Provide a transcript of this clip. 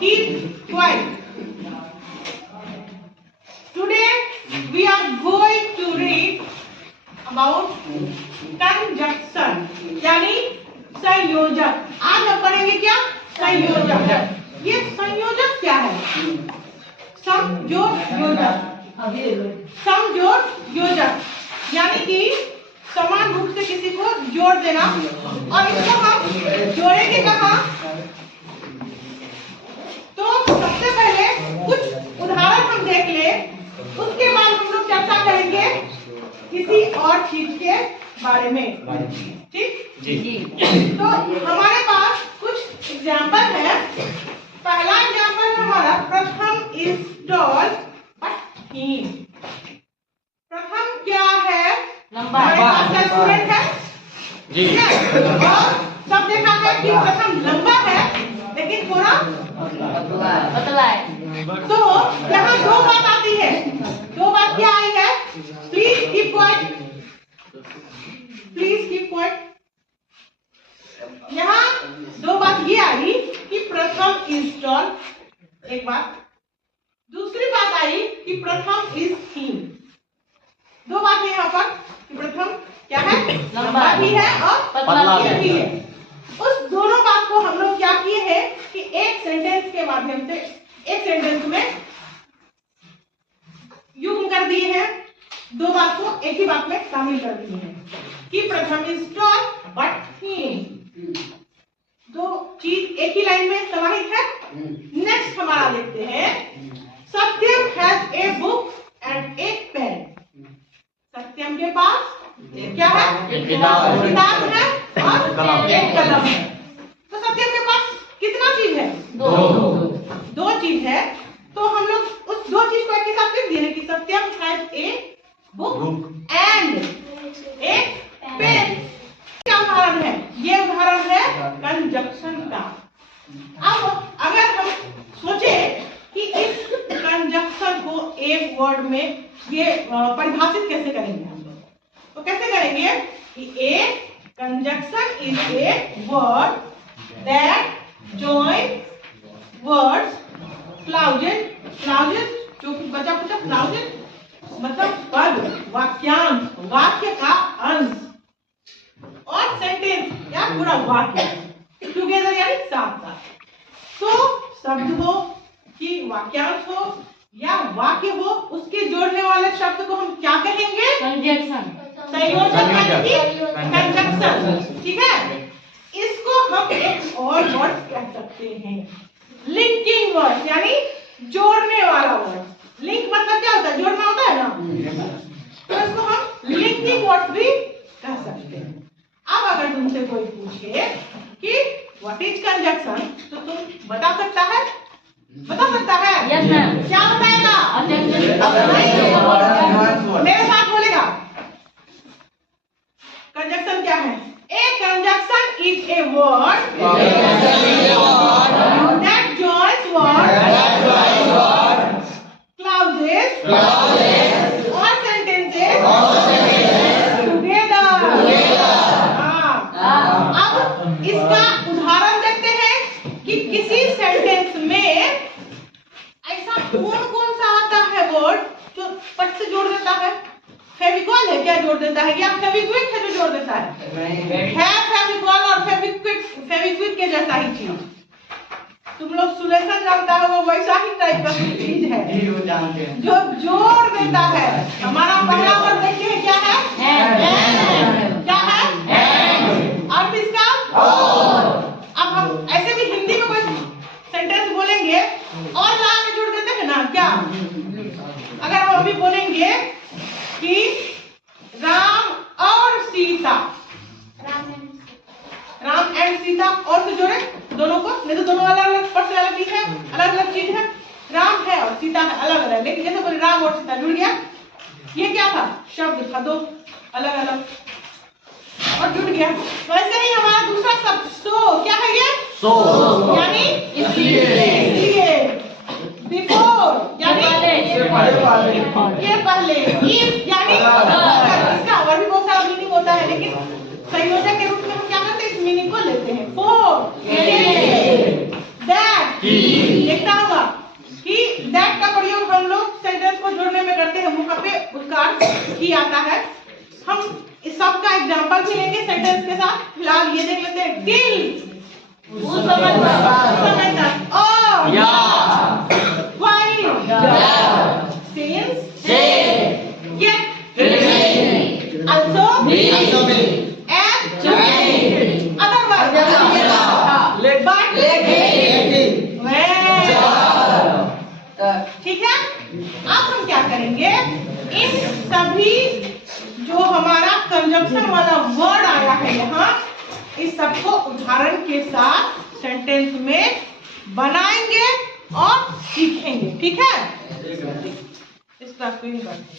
keep quiet. Today we are going to read about conjunction यानी संयोजक। आज हम पढ़ेंगे क्या? संयोजक। ये संयोजक क्या है? समजोड़ योजक यानी कि समान रूप से किसी को जोड़ देना। और इसको हम जोड़ेंगे कहाँ? तो सबसे पहले कुछ उदाहरण हम देख ले, उसके बाद हम लोग चर्चा करेंगे किसी और चीज के बारे में। ठीक जी। तो हमारे पास कुछ एग्जाम्पल है। पहला एग्जाम्पल हमारा प्रथम इज टॉल बट हीन। प्रथम क्या है? हमारे पास स्टूडेंट है जी। और सब देखा है कि प्रथम लंबा है लेकिन थोड़ा पतला है। तो यहाँ दो बात आती है। दो बात क्या आई है? Please keep quiet, please keep quiet. यहाँ दो बात ये आई कि प्रथम इज टॉल, एक बात। दूसरी बात आई कि प्रथम इज हीन। दो बात है यहाँ पर कि प्रथम क्या है? लंबा भी है और पतला भी है। उस दोनों बात को हम लोग क्या किए हैं कि एक सेंटेंस के माध्यम से एक सेंटेंस में युग्म कर दिए हैं। दो बात को एक ही बात में शामिल कर दिए हैं कि प्रथम इज टॉल बट हीन। दो चीज एक ही लाइन में समाहित है। नेक्स्ट हमारा देखते हैं, Satyam has a book and a pen. Satyam के पास क्या है? एक किताब है और एक कलम है। तो सत्यम के पास कितना चीज है? दो चीज है। तो हम लोग उस दो चीज को एक साथ लिख दिए कि Satyam has a book and a pen. क्या उदाहरण है? ये उदाहरण है कंजक्शन का। अब अगर हम सोचे कि इस कंजक्शन को एक वर्ड में ये परिभाषित कैसे करेंगे हम लोग, तो कैसे करेंगे कि a conjunction is a word that join words clauses. Clauses जो बचा कुचा क्लाउजेज मतलब पद, वाक्यांश, वाक्य का अंश और सेंटेंस या पूरा वाक्य टुगेदर यानी साथ साथ। तो शब्द हो कि वाक्यांश हो या वाक्य हो, उसके जोड़ने वाले शब्द को हम क्या कहेंगे? कंजक्शन। संयोजक यानी कि कंजक्शन। ठीक है। इसको हम एक और वर्ड कह सकते हैं, लिंकिंग वर्ड यानी जोड़ने वाला वर्ड। लिंक मतलब क्या होता है? जोड़ना होता है ना। तो इसको हम लिंकिंग वर्ड भी कह सकते हैं। अब अगर तुमसे कोई पूछे कि व्हाट इज कंजक्शन, तो तुम बता सकता है? बता सकता है? Yes ma'am. क्या बताएगा? मेरे साथ बोलेगा। कंजक्शन क्या है? A conjunction is a word that joins words, clauses और सेंटेंसेस टुगेदर। अब इसका उदाहरण देखते हैं कि किसी सेंटेंस में ऐसा कौन सा आता है वर्ड जो पट से जोड़ देता है? फेविकॉल है क्या जोड़ देता है, या फेविक्विक है जो जोड़ देता है? फेविकॉल और फेविक्विक के जैसा ही चीज। तुम लोग सुलेशन जानता हो, वो वैसा ही टाइप का चीज है जो जोड़ देता है। हमारा पहला वर्ड देखते हैं क्या है? क्या है? अर्थ इसका। अब हम ऐसे भी हिंदी में कोई सेंटेंस बोलेंगे और ला के जोड़ देते हैं ना क्या? अगर हम अभी बोलेंगे कि राम और सीता, राम एंड सीता और से जोड़े दोनों को, नहीं तो दोनों अलग अलग पद से अलग चीज है, अलग अलग चीज है। राम है और सीता है अलग अलग, लेकिन जैसे बोले राम और सीता जुड़ गया, ये क्या था? शब्द था, दो अलग अलग और जुड़ गया। वैसे ही हमारा दूसरा शब्द सो, क्या है ये? सो यानी इसलिए, बिफोर यानी के पहले, इफ यानी इसका और भी बहुत सारा मीनिंग होता है, लेकिन संयोजक के रूप में हम क्या करते हैं? इस मीनिंग को लेते हैं। फोर दैट एग्जांपल भी लेंगे सेंटेंस के साथ। फिलहाल ये देख लेते हैं। टिल उस समय तक। और while since yet also as otherwise but ठीक है। अब हम क्या करेंगे, इन सभी जो हमारा कंजंक्शन वाला वर्ड आया है यहाँ, इस सबको उदाहरण के साथ सेंटेंस में बनाएंगे और सीखेंगे। ठीक है, इस क्लास को ही